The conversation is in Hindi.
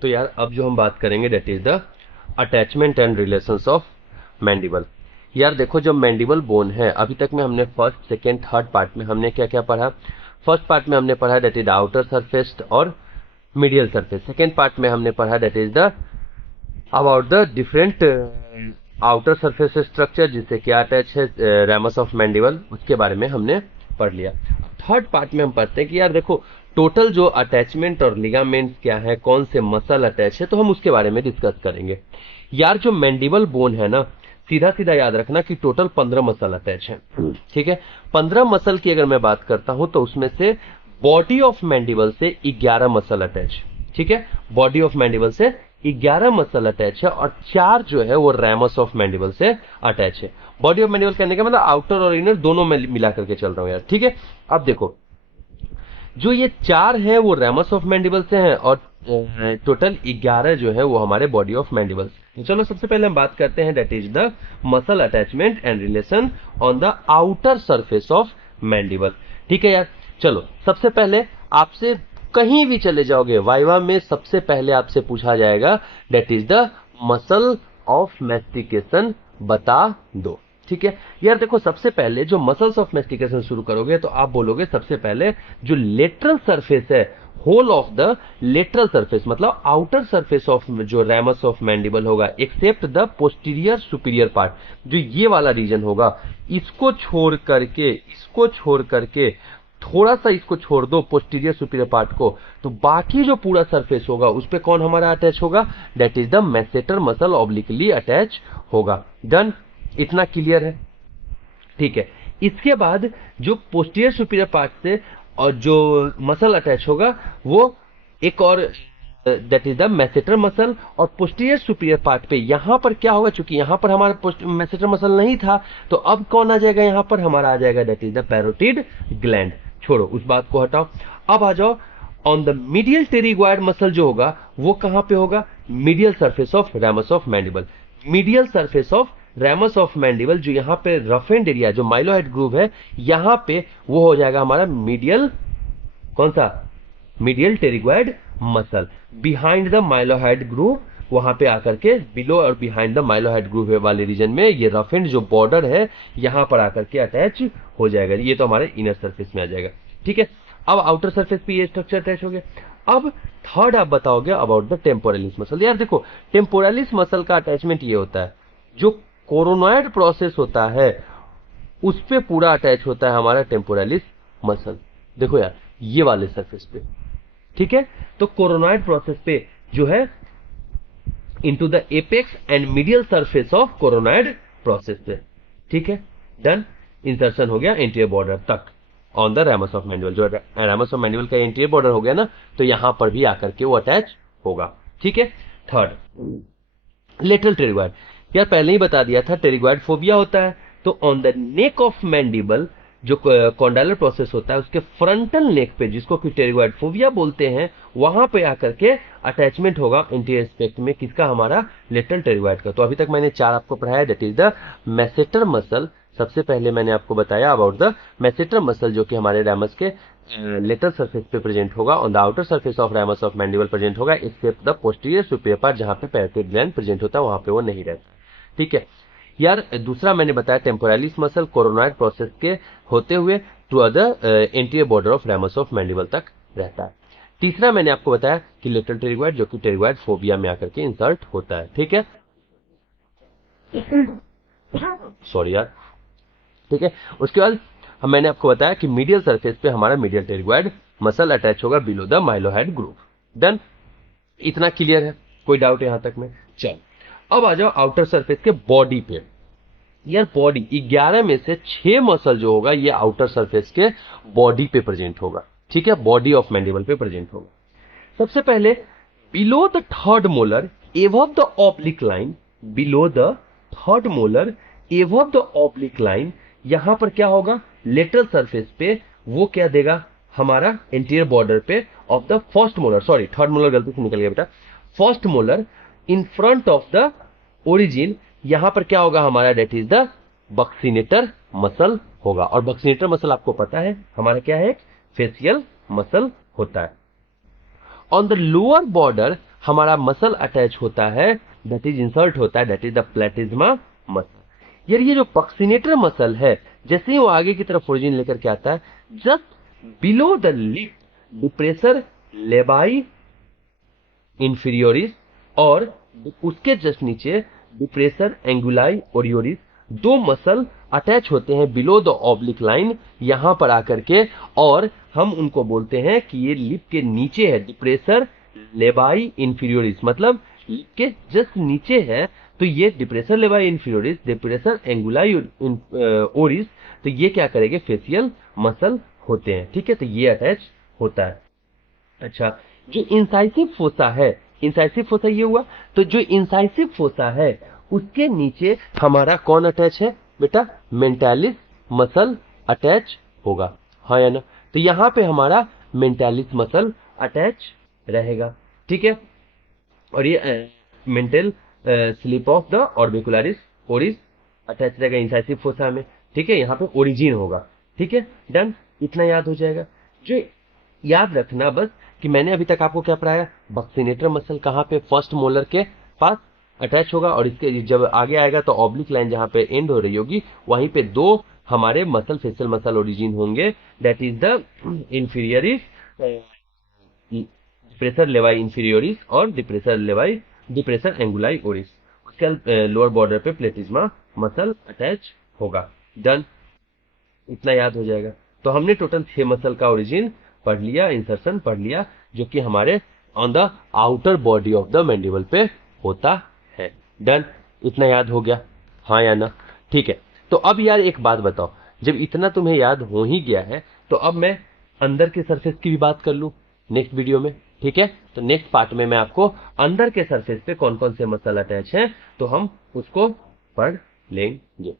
तो यार अब जो हम बात करेंगे that is the attachment and relations of mandible. यार देखो, जो मैंडिबल बोन है, अभी तक में हमने फर्स्ट सेकेंड थर्ड पार्ट में हमने क्या क्या पढ़ा। फर्स्ट पार्ट में हमने पढ़ा दैट इज आउटर सरफेस और मीडियल सरफेस। सेकेंड पार्ट में हमने पढ़ा that is the about the different outer surface structure जिससे क्या अटैच है रैमस ऑफ मैंडिबल, उसके बारे में हमने पढ़ लिया। थर्ड पार्ट में हम पढ़ते हैं कि यार देखो टोटल जो अटैचमेंट और लिगामेंट्स क्या है, कौन से मसल अटैच है, तो हम उसके बारे में डिस्कस करेंगे। यार जो मैंडिबल बोन है ना, सीधा सीधा याद रखना कि टोटल 15 मसल अटैच है। ठीक है, 15 मसल की अगर मैं बात करता हूं तो उसमें से बॉडी ऑफ मैंडिबल से 11 मसल अटैच। ठीक है, बॉडी ऑफ मैंडिबल से 11 मसल अटैच है और 4 जो है वो रैमस ऑफ मैंडिबल से अटैच है। बॉडी ऑफ मैंडिबल कहने का मतलब आउटर और इनर दोनों में मिला करके चल रहा हूं यार। ठीक है, अब देखो जो ये 4 है वो रैमस ऑफ मैंडिबल से हैं और टोटल 11 जो है वो हमारे बॉडी ऑफ मैंडिबल। चलो सबसे पहले हम बात करते हैं that is the muscle attachment and relation on the outer surface of mandible. ठीक है यार, चलो सबसे पहले आपसे कहीं भी चले जाओगे वाइवा में सबसे पहले आपसे पूछा जाएगा that is the muscle of mastication बता दो। ठीक है यार, देखो सबसे पहले जो मसल्स ऑफ मैस्टिकेशन शुरू करोगे तो आप बोलोगे सबसे पहले जो लेटरल सरफेस है, whole of the lateral surface मतलब आउटर सरफेस ऑफ जो रैमस ऑफ मैंडिबल होगा except the posterior superior part, जो ये वाला रीजन होगा, इसको छोड़ करके थोड़ा सा इसको छोड़ दो पोस्टीरियर सुपीरियर पार्ट को, तो बाकी जो पूरा सरफेस होगा उस पे कौन हमारा अटैच होगा, that is the masseter muscle obliquely attach होगा। डन, इतना क्लियर है। ठीक है, इसके बाद जो पोस्टीरियर सुपीरियर पार्ट से और जो मसल अटैच होगा वो एक और that is the masseter muscle, और पोस्टीरियर सुपीरियर पार्ट पे यहां पर क्या होगा, चूंकि यहां पर हमारा मैसेटर मसल नहीं था तो अब कौन आ जाएगा, यहां पर हमारा आ जाएगा that is the parotid gland. छोड़ो उस बात को, हटाओ। अब आ जाओ on the medial pterygoid muscle जो होगा वो कहां पे होगा, medial surface of ramus of mandible. Medial surface of ramus of mandible जो यहां पे रफ एंड एरिया जो माइलोहेड ग्रूव है यहां पे वो हो जाएगा हमारा मीडियल, कौन सा, medial pterygoid muscle. Behind the mylohyoid groove, वहां पे आकर के बिलो और बिहाइंड द माइलोहेड ग्रूव वाले रीजन में ये रफ एंड जो बॉर्डर है यहां पर आकर के अटैच हो जाएगा। ये तो हमारे इनर सरफेस में आ जाएगा। ठीक है, अब आउटर सरफेस पे ये स्ट्रक्चर अटैच हो गया। अब थर्ड आप बताओगे अबाउट द टेम्पोरलिस मसल। यार देखो टेम्पोरलिस मसल का अटैचमेंट ये होता है जो कोरोनॉइड प्रोसेस होता है उस पे पूरा अटैच होता है हमारा टेम्पोरलिस मसल। देखो यार ये वाले सरफेस पे, ठीक है, तो कोरोनॉइड प्रोसेस पे जो है into the apex and medial surface of coronoid process पे। ठीक है, डन, इंसर्शन हो गया एंटीरियर बॉर्डर तक on the ramus of mandible. जो रैमस ऑफ मैंडिबल का एंटीरियर बॉर्डर हो गया ना, तो यहां पर भी आकर के वो अटैच होगा। ठीक है, थर्ड लेटरल टेरिग्वायड। यार पहले ही बता दिया था टेरिग्वायड फोबिया होता है, तो on the neck of mandible जो कॉन्डाइलर प्रोसेस होता है उसके फ्रंटल नेक पे जिसको कि टेरिग्वायड फोबिया बोलते हैं वहां पे आकर के अटैचमेंट होगा एंटीरियर एस्पेक्ट में किसका, हमारा लेटरल टेरिग्वायड का। तो अभी तक मैंने 4 आपको पढ़ाया, that is the masseter muscle. सबसे पहले मैंने आपको बताया अबाउट द मैसेटर मसल जो कि हमारे रैमस के लेटरल सरफेस पे प्रेजेंट होगा, on the outer surface of ramus of mandible present होगा except the posterior superior part जहां पे पैरोटिड ग्लैंड प्रेजेंट होता है वहां पे वो नहीं रहता। ठीक है यार, दूसरा मैंने बताया टेम्पोरलिस मसल कोरोनॉइड प्रोसेस के होते हुए to the anterior border of ramus of mandible तक रहता है। तीसरा मैंने आपको बताया कि लेटरल टेरिग्वायड जो कि टेरिग्वायड फोबिया में आकर के इंसर्ट होता है। ठीक है, सॉरी यार। ठीक है, उसके बाद मैंने आपको बताया कि मीडियल सरफेस पे हमारा मीडियल टेरिग्वायड मसल अटैच होगा below the mylohyoid groove. Done, इतना क्लियर है, कोई डाउट यहां तक में? चल अब आ जाओ आउटर सरफेस के बॉडी पे। यार बॉडी 11 में से 6 मसल जो होगा ये आउटर सरफेस के बॉडी पे प्रेजेंट होगा। ठीक है, बॉडी ऑफ मैंडिबल पे प्रेजेंट होगा। सबसे पहले below the third molar above the oblique line, below the third molar above the oblique line, यहां पर क्या होगा, लेटरल सरफेस पे वो क्या देगा, हमारा एंटीरियर बॉर्डर पे of the first molar, sorry third molar गलती से निकल गया बेटा, first molar in front of the origin, यहां पर क्या होगा हमारा, that is the buccinator muscle होगा। और बक्सीनेटर मसल आपको पता है हमारा क्या है, फेशियल मसल होता है। ऑन द लोअर बॉर्डर हमारा मसल अटैच होता है, दैट इज इंसर्ट होता है, दैट इज द प्लेटिज्मा मसल। यार ये जो पक्सिनेटर मसल है, जैसे ही वो आगे की तरफ ओरिजिन लेकर के आता है, just below the lip depressor labii inferioris और उसके जस्ट नीचे डिप्रेसर एंगुलाई ओरियोरिस, दो मसल अटैच होते हैं बिलो द ऑब्लिक लाइन, यहां पर आकर के, और हम उनको बोलते हैं कि ये लिप के नीचे है, डिप्रेसर लेबाई इंफीरियोरिस, मतलब लिप के जस्ट नीचे है, तो ये डिप्रेसर लेबाई इंफीरियोरिस, डिप्रेसर एंगुलाई ओरिस, तो ये क्या करेंगे, फेशियल मसल होते हैं, ठीक है, तो ये अटैच होता है। अच्छा, जो इंसाइसिव फोसा है, इंसाइसिव फोसा ये हुआ, तो जो इंसाइसिव फोसा है उसके नीचे हमारा कौन अटैच है बेटा, मेंटालिस मसल अटैच होगा, हाँ या ना। तो यहां पे हमारा मेंटालिस मसल अटैच रहेगा, ठीक है। और ये mental slip of the orbicularis oris attach रहेगा इंसाइसिव फोसा में, ठीक है, यहाँ पे ओरिजिन होगा, ठीक है, डन, इतना याद हो जाएगा। जो याद रखना बस कि मैंने अभी तक आपको क्या पढ़ाया, बक्सिनेटर मसल कहाँ पे, फर्स्ट मोलर के पास अटैच होगा, और इसके जब आगे आएगा तो ऑब्लिक लाइन जहां पे एंड हो रही होगी वहीं पे दो हमारे मसल फेशियल मसल ओरिजिन होंगे, दैट इज द इंफीरियरिस डिप्रेसर लेवाई इंफीरियोरिस और डिप्रेसर एंगुलाई ओरिस, उसके लोअर बॉर्डर पे प्लेटिज्मा मसल अटैच होगा, डन, इतना याद हो जाएगा। तो हमने टोटल 6 मसल का ओरिजिन पढ़ लिया, इंसर्शन पढ़ लिया, जो कि हमारे on the outer body of the mandible पे होता है, डन, इतना याद हो गया, हाँ या ना, ठीक है। तो अब यार एक बात बताओ, जब इतना तुम्हें याद हो ही गया है तो अब मैं अंदर के सरफेस की भी बात कर लूं नेक्स्ट वीडियो में, ठीक है। तो नेक्स्ट पार्ट में मैं आपको अंदर के सरफेस पे कौन कौन से मसल अटैच हैं तो हम उसको पढ़ लेंगे।